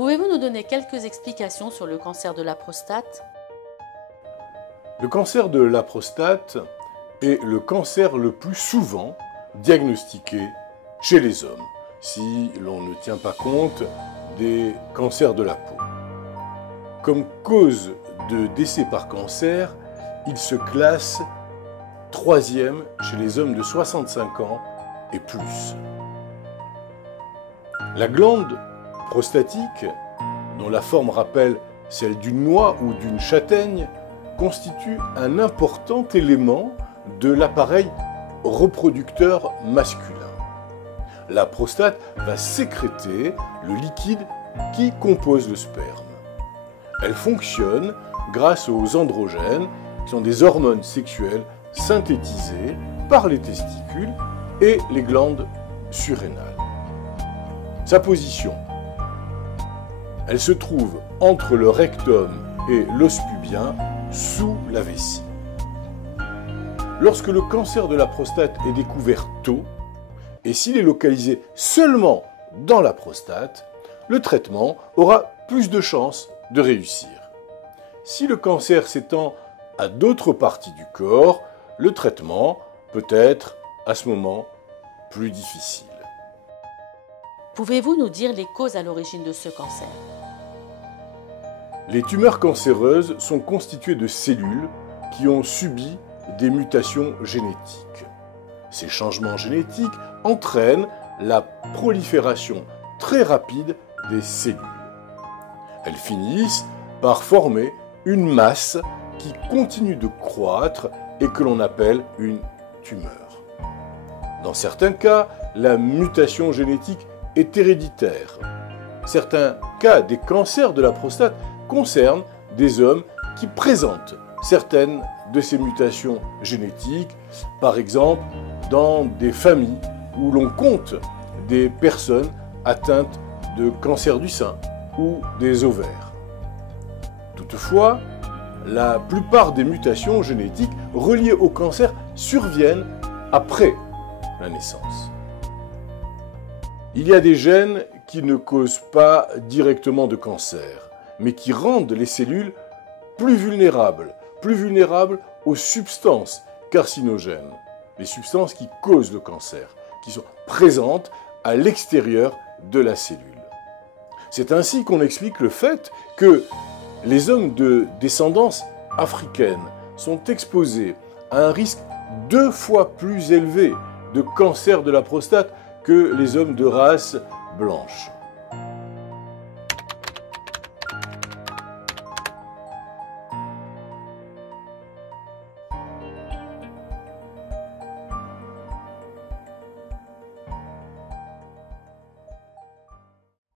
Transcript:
Pouvez-vous nous donner quelques explications sur le cancer de la prostate? Le cancer de la prostate est le cancer le plus souvent diagnostiqué chez les hommes, si l'on ne tient pas compte des cancers de la peau. Comme cause de décès par cancer, il se classe 3e chez les hommes de 65 ans et plus. La glande prostatique, dont la forme rappelle celle d'une noix ou d'une châtaigne, constitue un important élément de l'appareil reproducteur masculin. La prostate va sécréter le liquide qui compose le sperme. Elle fonctionne grâce aux androgènes, qui sont des hormones sexuelles synthétisées par les testicules et les glandes surrénales. Sa position. Elle se trouve entre le rectum et l'os pubien, sous la vessie. Lorsque le cancer de la prostate est découvert tôt, et s'il est localisé seulement dans la prostate, le traitement aura plus de chances de réussir. Si le cancer s'étend à d'autres parties du corps, le traitement peut être, à ce moment, plus difficile. Pouvez-vous nous dire les causes à l'origine de ce cancer? Les tumeurs cancéreuses sont constituées de cellules qui ont subi des mutations génétiques. Ces changements génétiques entraînent la prolifération très rapide des cellules. Elles finissent par former une masse qui continue de croître et que l'on appelle une tumeur. Dans certains cas, la mutation génétique est héréditaire. Certains cas des cancers de la prostate concernent des hommes qui présentent certaines de ces mutations génétiques, par exemple dans des familles où l'on compte des personnes atteintes de cancer du sein ou des ovaires. Toutefois, la plupart des mutations génétiques reliées au cancer surviennent après la naissance. Il y a des gènes qui ne causent pas directement de cancer, mais qui rendent les cellules plus vulnérables aux substances carcinogènes, les substances qui causent le cancer, qui sont présentes à l'extérieur de la cellule. C'est ainsi qu'on explique le fait que les hommes de descendance africaine sont exposés à un risque 2 fois plus élevé de cancer de la prostate que les hommes de race blanche.